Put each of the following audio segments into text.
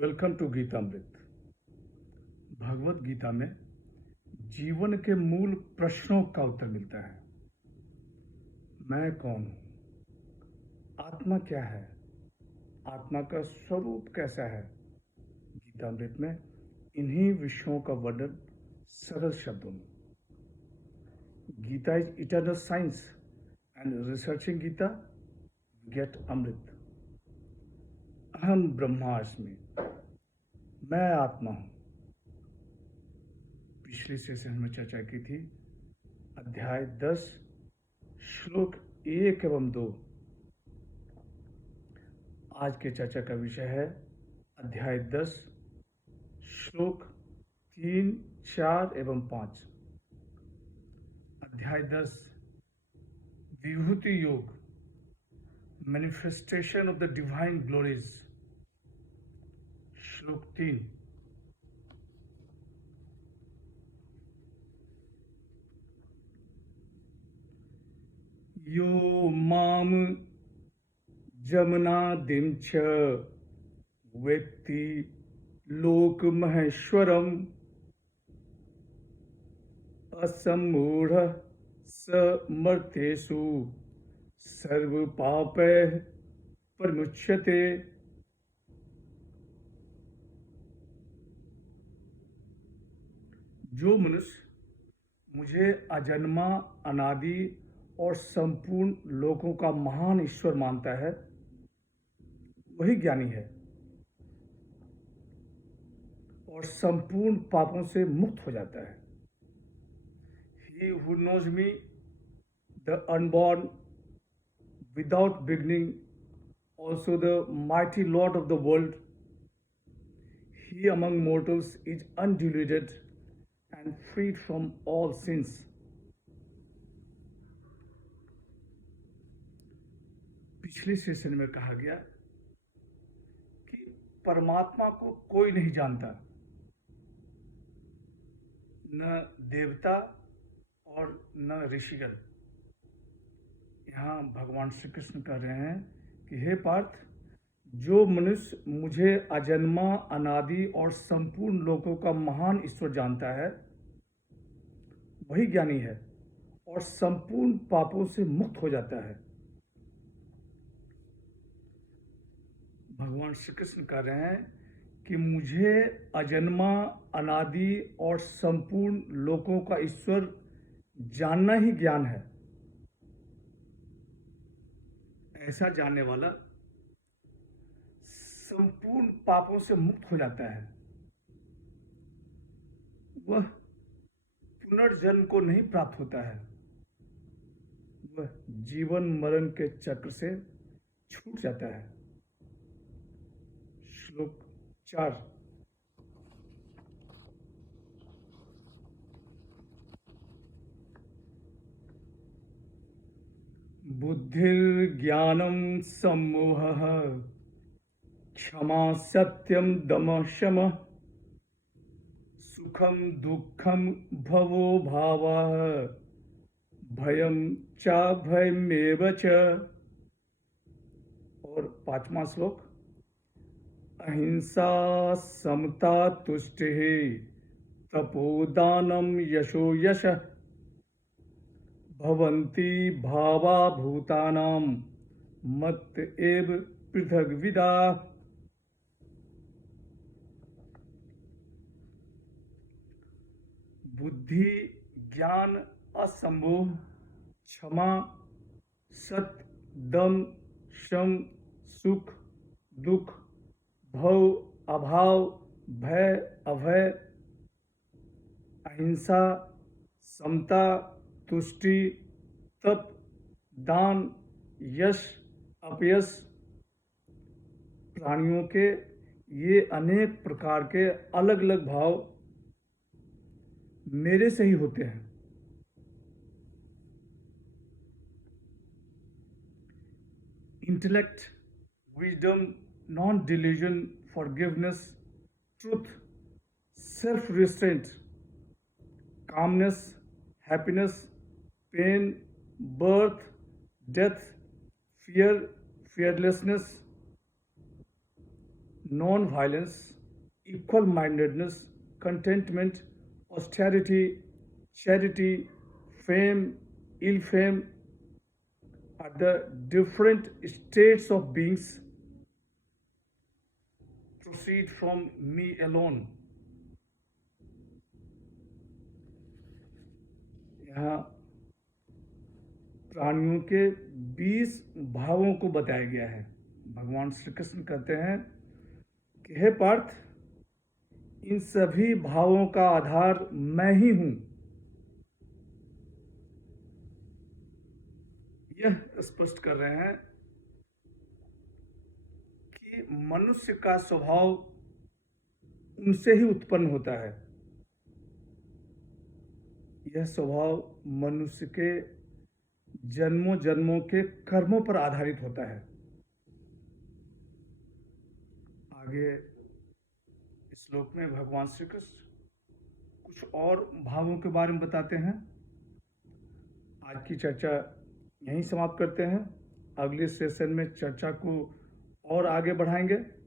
Welcome to Gitamrit. Bhagavad Gita में जीवन के मूल प्रश्नों का उत्तर मिलता है। मैं कौन हूँ? आत्मा क्या है? आत्मा का स्वरूप कैसा है? गीतामृत में इन्हीं विषयों का वर्णन सरल शब्दों में। Gita is eternal science and researching Gita गेट अमृत। अहम ब्रह्मास्मि, मैं आत्मा हूँ। पिछले सेशन में चर्चा की थी अध्याय 10 श्लोक 1 एवं 2। आज के चर्चा का विषय है अध्याय 10 श्लोक 3, 4 एवं 5। अध्याय 10 Vibhuti Yoga, manifestation of the divine glories. श्लोक 3 यो माम जमनादिं च वेत्ति लोक महेश्वरम असमूढ़ स मर्त्येषु सर्व पापैः प्रमुच्यते। जो मनुष्य मुझे अजन्मा, अनादि और संपूर्ण लोकों का महान ईश्वर मानता है वही ज्ञानी है और संपूर्ण पापों से मुक्त हो जाता है। He who knows me, the unborn, without beginning, also the mighty Lord of the world, he among mortals is undiluted and freed from all sins. पिछले सेशन में कहा गया कि परमात्मा को कोई नहीं जानता, न देवता और न ऋषिगण। यहाँ भगवान श्री कृष्ण कह रहे हैं कि हे पार्थ, जो मनुष्य मुझे अजन्मा, अनादि और संपूर्ण लोकों का महान ईश्वर जानता है वही ज्ञानी है और संपूर्ण पापों से मुक्त हो जाता है। भगवान श्री कृष्ण कह रहे हैं कि मुझे अजन्मा, अनादि और संपूर्ण लोकों का ईश्वर जानना ही ज्ञान है। ऐसा जानने वाला संपूर्ण पापों से मुक्त हो जाता है। वह पुनर्जन्म को नहीं प्राप्त होता है, वह जीवन मरण के चक्र से छूट जाता है। श्लोक 4 बुद्धिर्ज्ञानं सम्मोहः क्षमा सत्यम दमः शमः सुखम दुखम भवो भावः भयम च भयमेव च। और 5वां श्लोक अहिंसा समता तुष्टिः तपोदानं यशो यशः भवन्ति भावा भूतानां मत एव पृथग्विदा। बुद्धि, ज्ञान, असंभोग, क्षमा, सत्य, दम, शम, सुख, दुख, भव, अभाव, भय, अभय, अहिंसा, समता, तुष्टि, तप, दान, यश, अपयश, प्राणियों के ये अनेक प्रकार के अलग अलग भाव मेरे से ही होते हैं। Intellect, wisdom, non delusion, forgiveness, truth, self restraint, calmness, happiness, pain, birth, death, fear, fearlessness, non-violence, equal-mindedness, contentment, austerity, charity, fame, ill fame are the different states of beings proceed from me alone. यहाँ प्राणियों के 20 भावों को बताया गया है। भगवान श्री कृष्ण कहते हैं कि हे पार्थ, इन सभी भावों का आधार मैं ही हूं। यह स्पष्ट कर रहे हैं कि मनुष्य का स्वभाव उनसे ही उत्पन्न होता है। यह स्वभाव मनुष्य के जन्मों जन्मों के कर्मों पर आधारित होता है। आगे इस श्लोक में भगवान श्री कृष्ण कुछ और भावों के बारे में बताते हैं। आज की चर्चा यहीं समाप्त करते हैं। अगले सेशन में चर्चा को और आगे बढ़ाएंगे।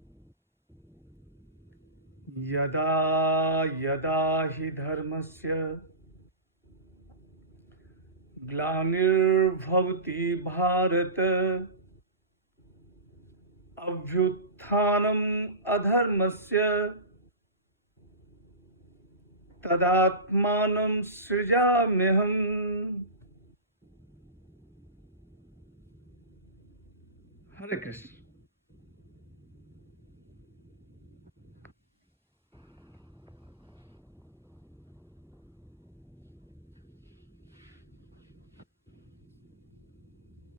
यदा यदा हि धर्मस्य ग्लानिर्भवति भारत अभ्युत्थानम् अधर्मस्य तदात्मानं सृजाम्यहम्। हरे कृष्ण।